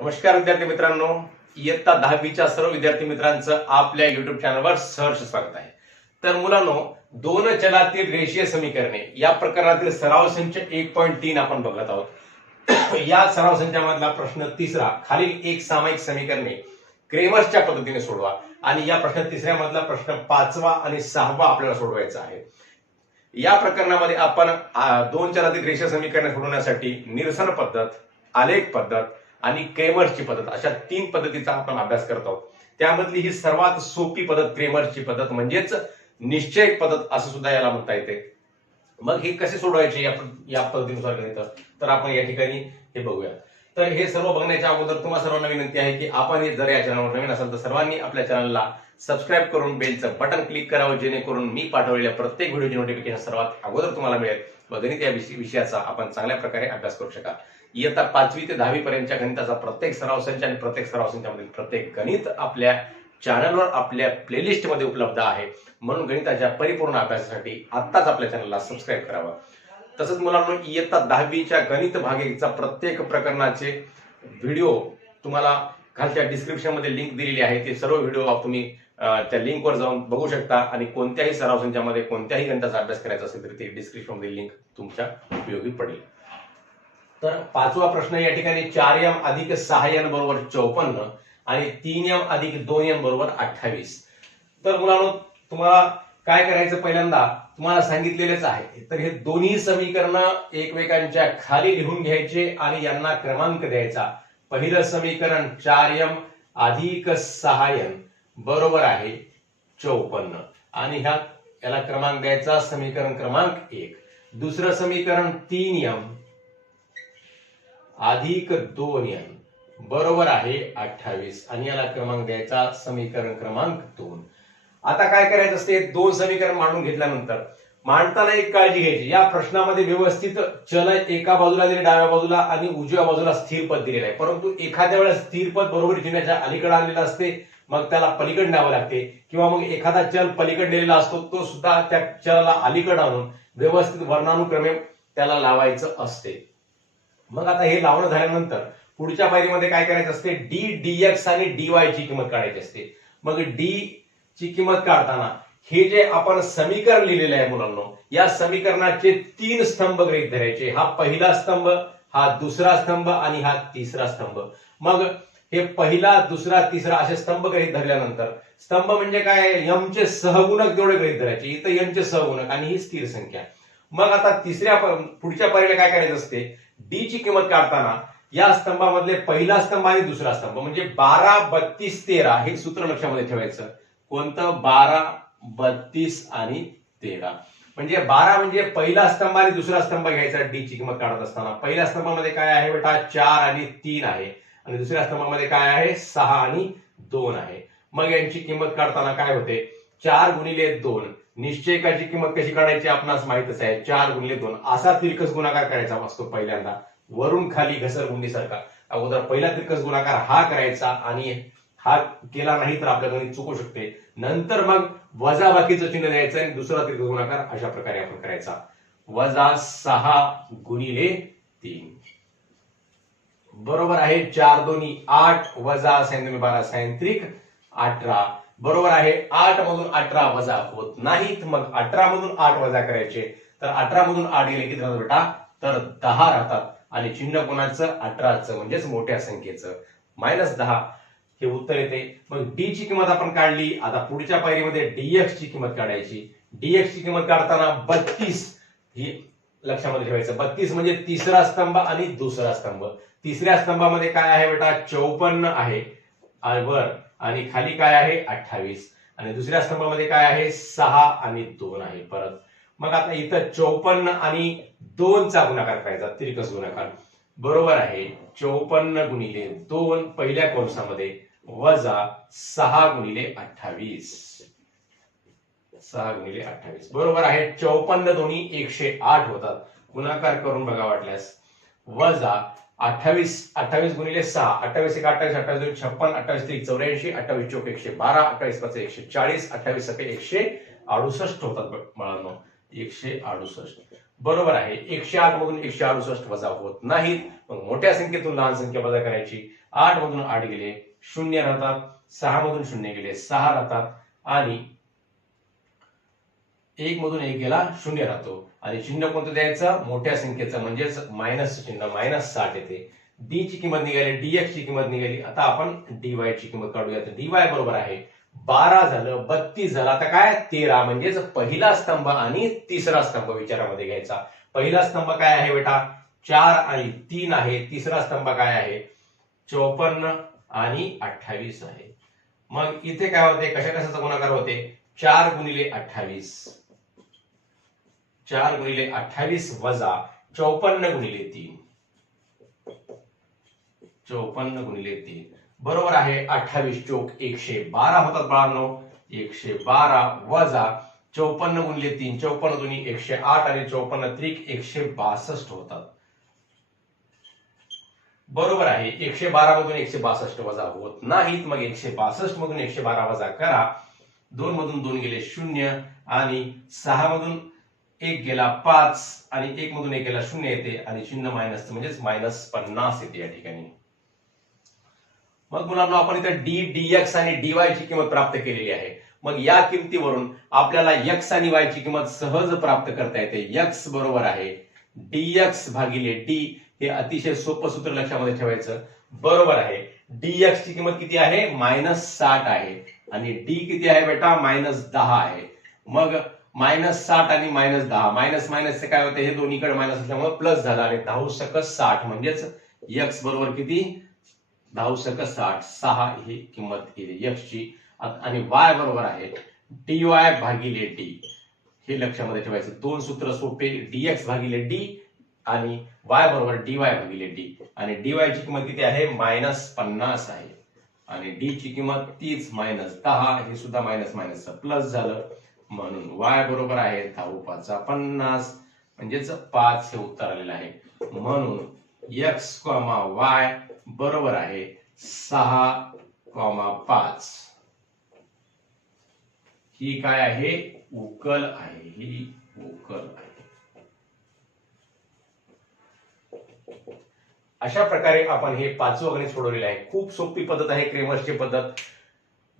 नमस्कार विद्यार्थी मित्रांनो. इयत्ता दहावीच्या सर्व विद्यार्थी मित्रांचं आपल्या युट्यूब चॅनलवर सहर्ष स्वागत आहे. तर मुलांनो दोन चलातील रेषीय समीकरणे या प्रकरणातील सराव संच एक पॉईंट तीन आपण बघत आहोत. या सराव संचामधला प्रश्न तिसरा खालील एक सामायिक समीकरणे क्रेमर्सच्या पद्धतीने सोडवा. आणि या प्रश्न तिसऱ्या मधला प्रश्न पाचवा आणि सहावा आपल्याला सोडवायचा आहे. या प्रकरणामध्ये आपण दोन चलातील रेषीय समीकरणे सोडवण्यासाठी निरसन पद्धत आलेख पद्धत आणि क्रेमर्सची पद्धत. अशा तीन पद्धतीचा आपण अभ्यास करत आहोत. त्यामधली ही सर्वात सोपी पद्धत क्रेमर्सची पद्धत म्हणजेच निश्चय पद्धत असं सुद्धा याला म्हणता येते. मग हे कसे सोडवायचे या पद्धतीनुसार गणित? तर आपण या ठिकाणी हे बघूया. तर हे सर्व बघण्याच्या अगोदर तुम्हाला सर्वांना विनंती आहे की आपण हे जर या चॅनलवर नवीन असाल तर सर्वांनी आपल्या चॅनलला सबस्क्राईब करून बेलचं बटन क्लिक करावं जेणेकरून मी पाठवलेल्या प्रत्येक व्हिडिओची नोटिफिकेशन सर्वात अगोदर तुम्हाला मिळेल. व गणित या विषय- विषयाचा आपण चांगल्या प्रकारे अभ्यास करू शकाल. इयत्ता पाचवी ते दहावी पर्यंतच्या गणिताचा प्रत्येक सराव संच आणि प्रत्येक सराव संचामधील प्रत्येक गणित आपल्या चॅनलवर आपल्या प्लेलिस्टमध्ये उपलब्ध आहे. म्हणून गणिताच्या परिपूर्ण अभ्यासासाठी आत्ताच आपल्या चॅनलला सबस्क्राईब करावा. तसंच मुलांना इयत्ता दहावीच्या गणित भागेचा प्रत्येक प्रकरणाचे व्हिडिओ तुम्हाला खालच्या डिस्क्रिप्शनमध्ये लिंक दिलेली आहे. ते सर्व व्हिडिओ तुम्ही त्या लिंकवर जाऊन बघू शकता आणि कोणत्याही सराव संचामध्ये कोणत्याही गणिताचा अभ्यास करायचा असेल तर ते डिस्क्रिप्शनमध्ये लिंक तुमच्या उपयोगी पडेल. तर पाचवा प्रश्न या ठिकाणी चार एम अधिक सहा एन बरोबर चौपन्न आणि तीन एम अधिक दोन यम बरोबर अठ्ठावीस. तर मुलांनो तुम्हाला काय करायचं पहिल्यांदा? तुम्हाला सांगितलेलेच आहे. तर हे दोन्ही समीकरण एकमेकांच्या खाली लिहून घ्यायचे आणि यांना क्रमांक द्यायचा. पहिलं समीकरण चार एम अधिक सहा एन बरोबर आहे चौपन्न. आणि ह्या याला क्रमांक द्यायचा समीकरण क्रमांक एक. दुसरं समीकरण तीन यम. अधिक दोन यम. बरोबर आहे अठ्ठावीस. आणि याला क्रमांक द्यायचा समीकरण क्रमांक दोन. आता काय करायचं असते? दोन समीकरण मांडून घेतल्यानंतर. मांडताना एक काळजी घ्यायची. या प्रश्नामध्ये व्यवस्थित चल एका बाजूला दिले डाव्या बाजूला आणि उजव्या बाजूला स्थिर पद दिलेलं आहे. परंतु एखाद्या वेळेस स्थिर पद बरोबर चिन्हाच्या अलीकडे आलेलं असते. मग त्याला पलीकडे न्यावं लागते. किंवा मग एखादा चल पलीकडे नेलेला असतो तो सुद्धा त्या चलाला अलीकडे आणून व्यवस्थित वर्णानुक्रमे त्याला लावायचं असते. मग आता हे लावणं झाल्यानंतर पुढच्या पायरीमध्ये काय करायचं असते? डी डीएक्स आणि डीवाय ची किंमत काढायची असते. मग डी ची किंमत काढताना हे जे आपण समीकरण लिहिलेलं आहे मुलांना या समीकरणाचे तीन स्तंभ गृहित धरायचे. हा पहिला स्तंभ हा दुसरा स्तंभ आणि हा तिसरा स्तंभ. मग हे पहिला दुसरा तिसरा असे स्तंभ गृहित धरल्यानंतर स्तंभ म्हणजे काय? यमचे सहगुणक जेवढे गृहित धरायचे. इथं यमचे सहगुणक आणि ही स्थिर संख्या. मग आता तिसऱ्या पुढच्या पर्याय काय करायचं असते? डी ची किंमत काढताना या स्तंभामधले पहिला स्तंभ आणि दुसरा स्तंभ. म्हणजे बारा बत्तीस तेरा हे सूत्र लक्षामध्ये ठेवायचं. कोणतं? बारा बत्तीस आणि तेरा. म्हणजे बारा म्हणजे पहिला स्तंभ आणि दुसरा स्तंभ घ्यायचा डी ची किंमत काढत असताना. पहिल्या स्तंभामध्ये काय आहे? बेटा? चार आणि तीन आहे. आणि दुसऱ्या स्तंभामध्ये काय आहे? सहा आणि दोन आहे. मग यांची किंमत काढताना काय होते? चार गुणिले दोन. निश्चयकाची किंमत कशी काढायची आपणास माहितच आहे. चार गुणिले दोन. असा तिरकस गुणाकार करायचा असतो पहिल्यांदा. वरून खाली घसरगुंडीसारखा अगोदर पहिला तिरकस गुणाकार हा करायचा आणि हा केला नाही तर आपल्या गणित चुकू शकते. नंतर मग वजा बाकीचं चिन्ह द्यायचं आणि दुसरा तिरकस गुणाकार अशा प्रकारे आपण करायचा. वजा सहा गुणिले तीन. बरोबर आहे चार दोन्ही आठ वजा सैन बारा सायंत्रिक अठरा. बरोबर आहे आठ मधून अठरा वजा होत नाहीत. मग अठरा मधून आठ वजा करायचे. तर अठरा मधून आठ गेले किती राहतात बेटा तर दहा राहतात. आणि चिन्ह कोणाचं? अठराचं म्हणजेच मोठ्या संख्येचं. मायनस दहा. हे उत्तर येते. मग डी ची किंमत आपण काढली. आता पुढच्या पायरीमध्ये डीएक्स ची किंमत काढायची. डीएक्स ची किंमत काढताना बत्तीस ही लक्षामध्ये ठेवायचं. बत्तीस म्हणजे तिसरा स्तंभ आणि दुसरा स्तंभ. तिसऱ्या स्तंभामध्ये काय आहे बेटा? चौपन्न आहे. वर आणि खाली काय आहे? अठ्ठावीस. आणि दुसऱ्या स्तंभामध्ये काय आहे? सहा आणि दोन आहे. परत मग आता इथं चौपन्न आणि दोनचा गुणाकार करायचा. तिरकस गुणाकार. बरोबर आहे. चौपन्न गुणिले दोन पहिल्या कोर्सामध्ये वजा सहा गुणिले अठ्ठावीस. सहा गुणिले अठ्ठावीस. बरोबर आहे चौपन्न दोन्ही एकशे आठ होतात. गुणाकार करून बघा वाटल्यास. वजा अठ्ठावीस अठ्ठावीस गुणिले सहा अठ्ठावीस एक अठ्ठावीस अठ्ठावीस दोन छप्पन अठ्ठावीस तीन चौऱ्याऐंशी अठ्ठावीस चौक एकशे बारा अठ्ठावीस पाच एकशे चाळीस अठ्ठावीस सफे एकशे अडुसष्ट होतात मुळांनो एकशे अडुसष्ट. बरोबर आहे एकशे आठ मधून एकशे अडुसष्ट वजा होत नाहीत. मग मोठ्या संख्येतून लहान संख्या वजा करायची. आठ मधून आठ गेले शून्य राहतात. सहा मधून शून्य गेले सहा राहतात. आणि एक मधून एक गेला शून्य राहतो. आणि चिन्ह कोणतं द्यायचं? मोठ्या संख्येचं म्हणजेच मायनस चिन्ह मायनस साठ येते. डी ची किंमत निघाली डीएक्स ची किंमत निघाली. आता आपण डीवाय ची किंमत काढूया तर डीवाय बरोबर आहे. बारा झालं बत्तीस झालं. आता काय? तेरा म्हणजेच पहिला स्तंभ आणि तिसरा स्तंभ विचारामध्ये घ्यायचा. पहिला स्तंभ काय आहे बेटा? चार आणि तीन आहे. तिसरा स्तंभ काय आहे? चौपन्न आणि अठ्ठावीस आहे. मग इथे काय होते? कशा कशाचा गुणाकार होते? चार गुणिले अठ्ठावीस. चार गुणिले अठ्ठावीस वजा चौपन्न गुणिले तीन. चौपन्न गुणिले तीन. बरोबर आहे अठ्ठावीस चौक एकशे बारा होतात बाळांनो. एकशे बारा वजा चौपन्न गुणिले तीन. चौपन्न दोन्ही एकशे आठ आणि चौपन्न त्रिक एकशे बासष्ट होतात. बरोबर आहे एकशे बारा मधून एकशे बासष्ट वजा होत नाहीत. मग एकशे बासष्ट मधून एकशे बारा वजा करा. दोन मधून दोन गेले शून्य आणि सहा मधून एक गेला पाच आणि एक मधून एक गेला शून्य येते आणि शून्य मायनस म्हणजेच मायनस पन्नास येते या ठिकाणी. मग मुलांना आपण इथं डी डीएक्स आणि डीवाय ची किंमत प्राप्त केलेली आहे. मग या किमतीवरून आपल्याला एक्स आणि वाय ची किंमत सहज प्राप्त करता येते. एक्स बरोबर आहे डीएक्स भागिले डी हे अतिशय सोपं सूत्र लक्षामध्ये ठेवायचं. बरोबर आहे. डीएक्स ची किंमत किती आहे? मायनस साठ आहे. आणि डी किती आहे बेटा? मायनस दहा आहे. मग मायनस साठ आणि मायनस दहा. मायनस मायनसचे काय होते? हे दोन्हीकडे मायनस असल्यामुळे प्लस झाला आणि दहा सकस साठ. म्हणजेच एक्स बरोबर किती? दहा सकस साठ. सहा ही किंमत येते एक्स ची आणि वाय बरोबर आहे. डी वाय भागिले डी हे लक्षामध्ये ठेवायचं. दोन सूत्र सोपे. डीएक्स भागिले डी आणि वाय बरोबर डी वाय भागिले डी आणि डीवाय ची किंमत किती आहे? मायनस पन्नास आहे. आणि डी ची किंमत तीच मायनस दहा. हे सुद्धा मायनस मायनस प्लस झालं. म्हणून. वाय बरोबर आहे. दहा पाचचा पन्नास. म्हणजेच पाच हे उत्तर आलेलं आहे. म्हणून एक्स कॉमा वाय बरोबर आहे सहा कॉमा पाच. ही काय आहे? उकल आहे. ही उकल आहे. अशा प्रकारे आपण हे पाचवं गणित सोडवलेलं आहे. खूप सोपी पद्धत आहे. क्रेमर्सची पद्धत.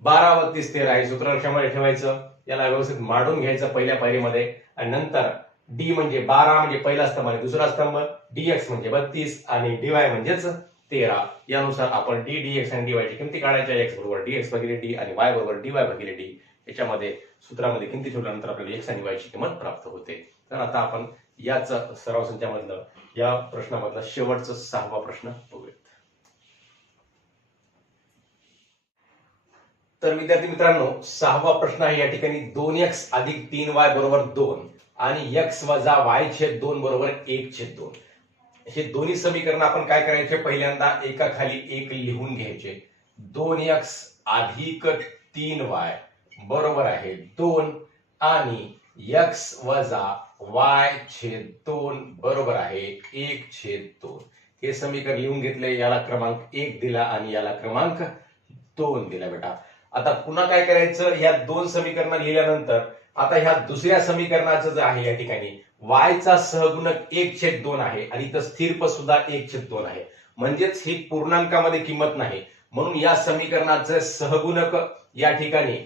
बारा बत्तीस तेरा आहे सूत्र लक्षामध्ये ठेवायचं. याला व्यवस्थित मांडून घ्यायचं पहिल्या पायरीमध्ये. आणि नंतर डी म्हणजे बारा म्हणजे पहिला स्तंभ आणि दुसरा स्तंभ डीएक्स म्हणजे बत्तीस आणि डीवाय म्हणजेच तेरा. यानुसार आपण डी डीएक्स आणि डीवायची किमती काढायच्या. एक्स बरोबर डीएक्स भागिले डी आणि वाय बरोबर डीवाय भागिले डी याच्यामध्ये सूत्रामध्ये किमती ठेवल्यानंतर आपल्याला एक्स आणि वायची किंमत प्राप्त होते. तर आता आपण याच सराव संचामधलं या प्रश्नामधला शेवटचा सहावा प्रश्न बघूया. तर विद्यार्थी मित्रांनो सहावा प्रश्न आहे या ठिकाणी. दोन एक्स अधिक तीन वाय बरोबर दोन आणि एक्स वजा वाय छेद दोन बरोबर एक छेद दोन. हे दोन्ही समीकरण आपण काय करायचे? पहिल्यांदा एका खाली एक लिहून घ्यायचे. दोन एक्स अधिक तीन वाय बरोबर आहे दोन आणि एक्स वजा वाय छेद दोन बरोबर आहे एक छेद दोन. हे समीकरण लिहून घेतले याला क्रमांक एक दिला आणि याला क्रमांक दोन दिला बेटा. आता पुन्हा काय करायचं? या दोन समीकरण लिहिल्यानंतर आता ह्या दुसऱ्या समीकरणाचं जे आहे या ठिकाणी वायचा सहगुणक एक छेद दोन आहे आणि इथं स्थिरप सुद्धा एक छेद दोन आहे. म्हणजेच ही पूर्णांकामध्ये किंमत नाही. म्हणून या समीकरणाचं सहगुणक या ठिकाणी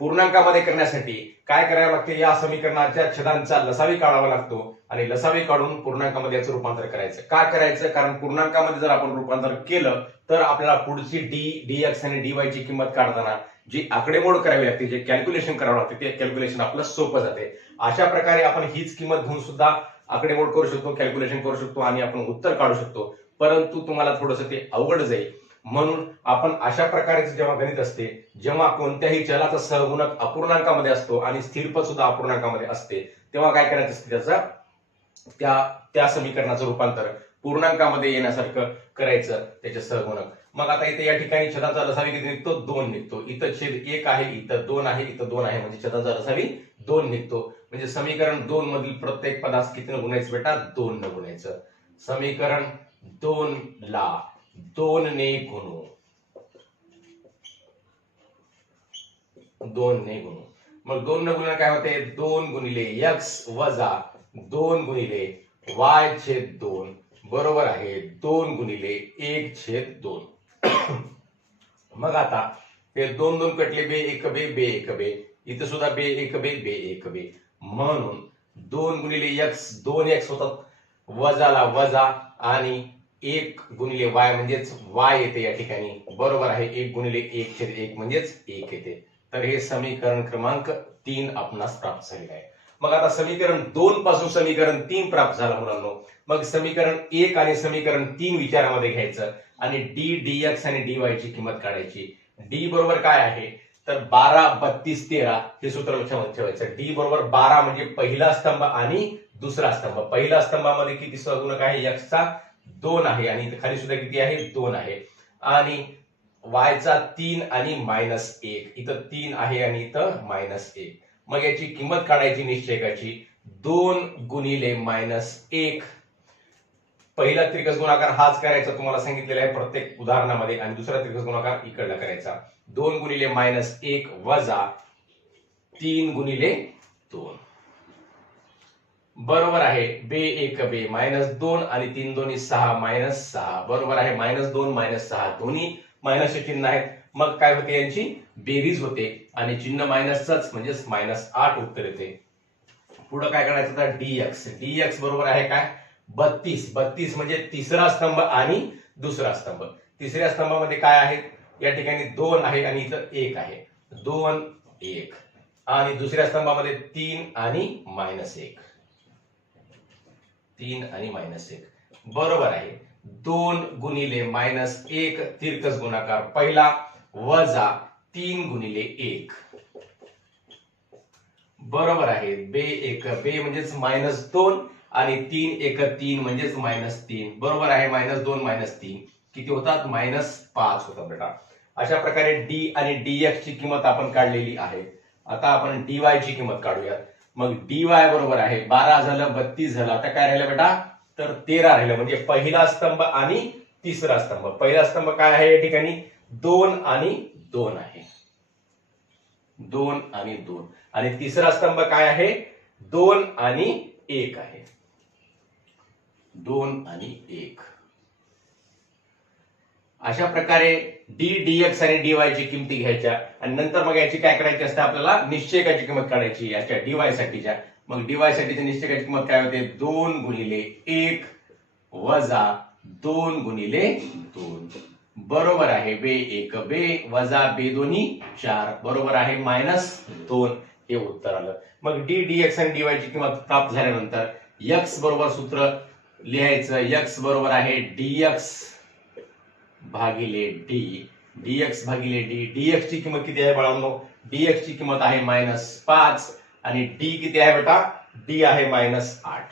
पूर्णांकामध्ये करण्यासाठी काय करावं लागते? या समीकरणाच्या छेदांचा लसावी काढावा लागतो. आणि लसावी काढून पूर्णांकामध्ये याचं रूपांतर करायचं. का करायचं? कारण पूर्णांकामध्ये जर आपण रूपांतर केलं तर आपल्याला पुढची डी डी एक्स आणि डीवाय ची किंमत काढताना जी आकडेमोड करावी लागते जे कॅल्क्युलेशन करावं लागते ते कॅल्क्युलेशन आपलं सोपं जाते. अशा प्रकारे आपण हीच किंमत घेऊन सुद्धा आकडेमोड करू शकतो कॅल्क्युलेशन करू शकतो आणि आपण उत्तर काढू शकतो. परंतु तुम्हाला थोडंसं ते अवघड जाईल. म्हणून आपण अशा प्रकारचे जेव्हा गणित असते जेव्हा कोणत्याही चलाचा सहगुणक अपूर्णांकामध्ये असतो आणि स्थिरपद सुद्धा अपूर्णांकामध्ये असते तेव्हा काय करायचं असते त्याचं? त्या त्या समीकरणाचं रूपांतर पूर्णांकामध्ये येण्यासारखं करायचं त्याचे सहगुणक. मग आता इथे या ठिकाणी छताचा रसावी किती निघतो? दोन निघतो. इथं छेद एक आहे इथं दोन आहे इथं दोन आहे म्हणजे छताचा रसावी दोन निघतो. म्हणजे समीकरण दोन मधील प्रत्येक पदास किती न गुणायचं बेटा? दोन न गुणायचं. समीकरण दोन ला दोन ने गुणू. दोन ने गुणू. मग दोन न गुणा काय होते? दोन गुणिले यक्स वजा दोन गुणिले वाय छेद दोन बरोबर आहे दोन गुणिले एक छेद दोन. मग आता ते दोन दोन कटले बे एक बे बे एक बे. इथं सुद्धा बे एक बे बे एक बे. म्हणून दोन गुणिले एक्स दोन एक्स होतात. वजाला वजा आणि एक गुणिले वाय म्हणजेच वाय येते या ठिकाणी. बरोबर आहे एक गुणिले एक छेद एक म्हणजेच एक येते. तर हे समीकरण क्रमांक तीन आपणास प्राप्त झालेले आहे. मग आता समीकरण दोन पासून समीकरण तीन प्राप्त झालं मुलांनो. मग समीकरण एक आणि समीकरण तीन विचारामध्ये घ्यायचं आणि डी डी एक्स आणि डीवाय ची किंमत काढायची. डी बरोबर काय आहे? तर बारा बत्तीस तेरा हे सूत्र लक्षामध्ये ठेवायचं. डी बरोबर बारा म्हणजे पहिला स्तंभ आणि दुसरा स्तंभ. पहिला स्तंभामध्ये किती सहगुणक आहे? एक्सचा दोन आहे आणि खाली सुद्धा किती आहे? दोन आहे. आणि वायचा तीन आणि मायनस एक. इथं तीन आहे आणि इथं मायनस एक. मग याची किंमत काढायची निश्चयकाची. दोन गुणिले मायनस एक. पहिला त्रिकस गुणाकार हाच करायचा तुम्हाला सांगितलेला आहे प्रत्येक उदाहरणामध्ये आणि दुसरा त्रिकस गुणाकार इकडला करायचा. दोन गुणिले मायनस एक वजा तीन गुणिले दोन. बरोबर आहे. बे एक बे मायनस दोन आणि तीन दोन्ही सहा मायनस सहा. बरोबर आहे. मायनस दोन मायनस सहा. दोन्ही मायनसचे चिन्ह आहेत. मग काय होते यांची? बेरीज होते आणि चिन्ह मायनसच म्हणजेच मायनस आठ उत्तर येते. पुढं काय करायचं तर डीएक्स डीएक्स बरोबर आहे काय? बत्तीस. बत्तीस म्हणजे तिसरा स्तंभ आणि दुसरा स्तंभ. तिसऱ्या स्तंभामध्ये काय आहेत या ठिकाणी दोन आहे आणि इथं एक आहे. दोन एक. आणि दुसऱ्या स्तंभामध्ये तीन आणि मायनस एक. तीन आणि मायनस एक. बरोबर आहे. दोन गुणिले मायनस एक तिरकस गुणाकार. पहिला वजा तीन गुणिले एक. बरोबर आहे. बे एक बे म्हणजेच मायनस दोन आणि तीन एक तीन म्हणजेच मायनस तीन. बरोबर आहे. मायनस दोन मायनस तीन. किती होतात? मायनस पाच होतात बेटा. अशा प्रकारे डी आणि डीएक्स ची किंमत आपण काढलेली आहे. आता आपण डीवाय ची किंमत काढूयात मग डीवाय बरोबर आहे. बारा झालं बत्तीस झालं. आता काय राहिलं बेटा? तर तेरा राहिलं. म्हणजे पहिला स्तंभ आणि तिसरा स्तंभ. पहिला स्तंभ काय आहे या ठिकाणी? दोन आणि दोन आहे. दोन आणि दोन. आणि तिसरा स्तंभ काय आहे? दोन आणि एक आहे. दोन आणि एक. अशा प्रकारे डी डीएक्स आणि डीवाय ची किमती घ्यायच्या. आणि नंतर मग याची काय करायची असते आपल्याला? निश्चयकाची किंमत काढायची याच्या डीवाय साठीच्या. मग डीवाय साठीच्या निश्चयकाची किंमत काय होते? दोन गुणिले एक वजा दोन गुणिले दोन. बरोबर आहे. बे एक बे वजा बे दोन्ही चार. बरोबर आहे मायनस दोन. हे उत्तर आलं. मग डी डीएक्स आणि डीवाय ची किंमत प्राप्त झाल्यानंतर एक्स बरोबर सूत्र लिहायचं. एक्स बरोबर आहे डीएक्स भागिले डी. डीएक्स भागिले डी. डीएक्स ची किंमत किती आहे बाळांनो? डीएक्स ची किंमत आहे मायनस पाच. आणि डी किती आहे बेटा? डी आहे मायनस आठ.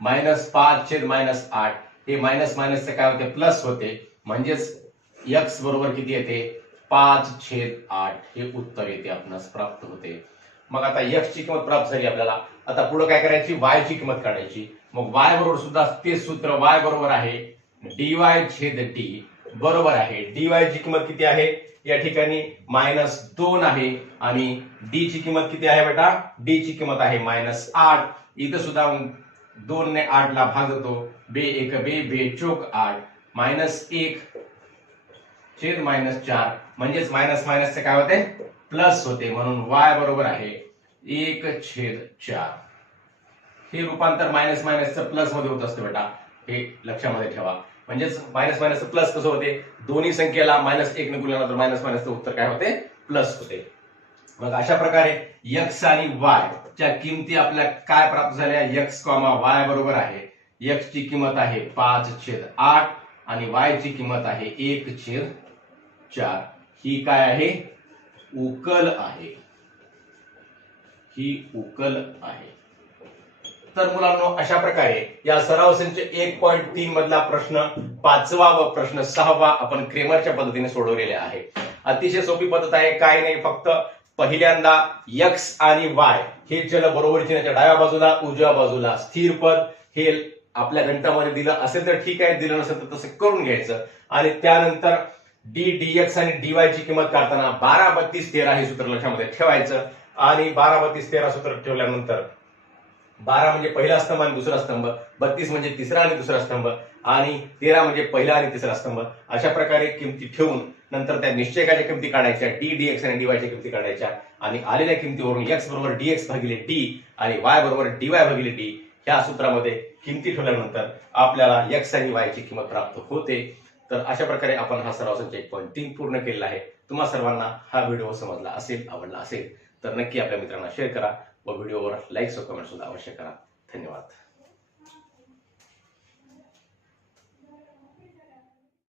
मायनस पाच छेद मायनस आठ. हे मायनस मायनसचे काय होते? प्लस होते. म्हणजेच एक्स बरोबर किती येते? पाच छेद आठ. हे उत्तर येते आपणास प्राप्त होते. मग आता एक्स ची किंमत प्राप्त झाली आपल्याला. आता पुढे काय करायची? वाय ची किंमत काढायची. मग वाय बरोबर सुद्धा तेच सूत्र वाय बरोबर आहे. डीवाय छेद डी बरोबर आहे. डीवाय ची किंमत किती आहे? या ठिकाणी मायनस दोन आहे. आणि डी ची किंमत किती आहे बेटा? डी ची किंमत आहे मायनस आठ. इथं सुद्धा दोन ने आठ ला भाग होतो बे एक बे बे चोक आठ. मायनस एक छेद मायनस चार. म्हणजेच मायनस मायनसचे काय होते? प्लस होते. म्हणून वाय बरोबर आहे एक छेद चार. हे रूपांतर मायनस मायनसचं प्लसमध्ये होत असतं बेटा. हे लक्षामध्ये ठेवा. म्हणजेच मायनस मायनस प्लस कसं होते? दोन्ही संख्येला मायनस एक ने तर मायनस मायनसचं उत्तर काय होते? प्लस होते. मग अशा प्रकारे यक्स आणि वाय च्या किमती आपल्या काय प्राप्त झाल्या? यक्स कॉमा वाय बरोबर आहे. एक्स ची किंमत आहे पाच छेद आठ आणि वाय ची किंमत आहे एक छेद चार. ही काय आहे? उकल आहे. ही उकल आहे. तर मुलांनो अशा प्रकारे या सराव संच एक पॉईंट तीन मधला प्रश्न पाचवा व प्रश्न सहावा आपण क्रेमरच्या पद्धतीने सोडवलेले आहे. अतिशय सोपी पद्धत आहे काय नाही फक्त पहिल्यांदा यक्स आणि वाय हे चल बरोबर चिन्हाच्या डाव्या बाजूला उजव्या बाजूला स्थिर पद. हे आपल्या घंटामध्ये दिलं असेल तर ठीक आहे दिलं नसेल तर तसं करून घ्यायचं. आणि त्यानंतर डी डीएक्स आणि डीवाय ची किंमत काढताना बारा बत्तीस तेरा हे सूत्र लक्षामध्ये ठेवायचं. आणि बारा बत्तीस तेरा सूत्र ठेवल्यानंतर बारा म्हणजे पहिला स्तंभ आणि दुसरा स्तंभ बत्तीस म्हणजे तिसरा आणि दुसरा स्तंभ आणि तेरा म्हणजे पहिला आणि तिसरा स्तंभ. अशा प्रकारे किमती ठेवून नंतर त्या निश्चयकाच्या किमती काढायच्या डी डी एक्स आणि डीवायच्या किमती काढायच्या. आणि आलेल्या किमतीवरून एक्स बरोबर डी एक्स भागिले डी आणि वाय बरोबर डी वाय भागिले डी ह्या सूत्रामध्ये किमती ठेवल्यानंतर आपल्याला एक्स आणि वाय ची किंमत प्राप्त होते. तर अशा प्रकारे आपण हा सराव संच एक पॉईंट तीन पूर्ण केलेला आहे. तुम्हा सर्वांना हा व्हिडिओ समजला असेल आवडला असेल तर नक्की आपल्या मित्रांना शेअर करा व व्हिडिओवर लाईक्स व कमेंट सुद्धा अवश्य करा. धन्यवाद.